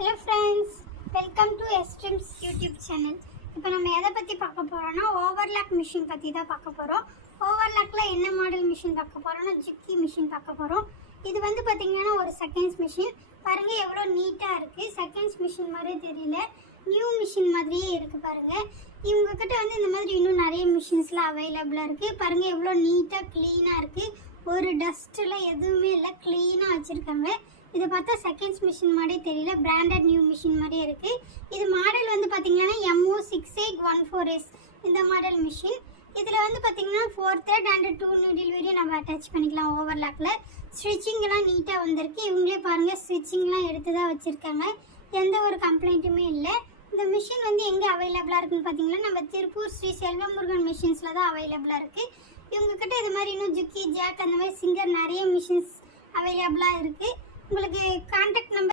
Hello friends, welcome to Streams YouTube channel. இப்போ நம்ம எதை பத்தி பார்க்க போறோம்னா ஓவர்லாக் மிஷின் பத்தி தான் பார்க்க போறோம். ஓவர்லாக்ல என்ன மாடல் மிஷின் பார்க்க போறோம்னா ஜுக்கி மிஷின் பார்க்க போறோம். இது வந்து பாத்தீங்கன்னா ஒரு செகண்ட்ஸ் மிஷின். பாருங்க எவ்வளவு நீட்டா இருக்கு. செகண்ட்ஸ் மிஷின் மாதிரி தெரியல. நியூ மிஷின் மாதிரியே இருக்கு பாருங்க. இவங்க கிட்ட வந்து இந்த மாதிரி இன்னும் நிறைய மிஷின்ஸ்லாம் அவைலபிளா இருக்கு. பாருங்க எவ்வளவு நீட்டா க்ளீனா இருக்கு. ஒரு டஸ்ட்ல எதுவுமே இல்ல, க்ளீனா வச்சிருக்காங்க. இது பார்த்தா செகண்ட்ஸ் மிஷின் மாதிரி தெரியல, பிராண்டட் நியூ மிஷின் மாதிரியே இருக்குது. இது மாடல் வந்து பார்த்தீங்கன்னா MO-6814S இந்த மாடல் மிஷின். இதில் வந்து பார்த்தீங்கன்னா 4 thread அண்ட் 2 needle வரையும் நம்ம அட்டாச் பண்ணிக்கலாம். ஓவர்லாக்கில் ஸ்டிச்சிங்லாம் நீட்டாக வந்திருக்கு. இவங்களே பாருங்கள் ஸ்டிச்சிங்லாம் எடுத்து தான் வச்சுருக்காங்க. எந்த ஒரு கம்ப்ளைண்ட்டுமே இல்லை. இந்த மிஷின் வந்து எங்கே அவைலபிளாக இருக்குன்னு பார்த்தீங்கன்னா நம்ம திருப்பூர் ஸ்ரீ செல்வமுருகன் மிஷின்ஸில் தான் அவைலபிளாக இருக்குது. இவங்கக்கிட்ட இது மாதிரி இன்னும் ஜுக்கி, ஜாக் அந்த மாதிரி சிங்கர் நிறைய மிஷின்ஸ் அவைலபிளாக இருக்குது. உங்களுக்கு கான்டாக்ட் நம்பர்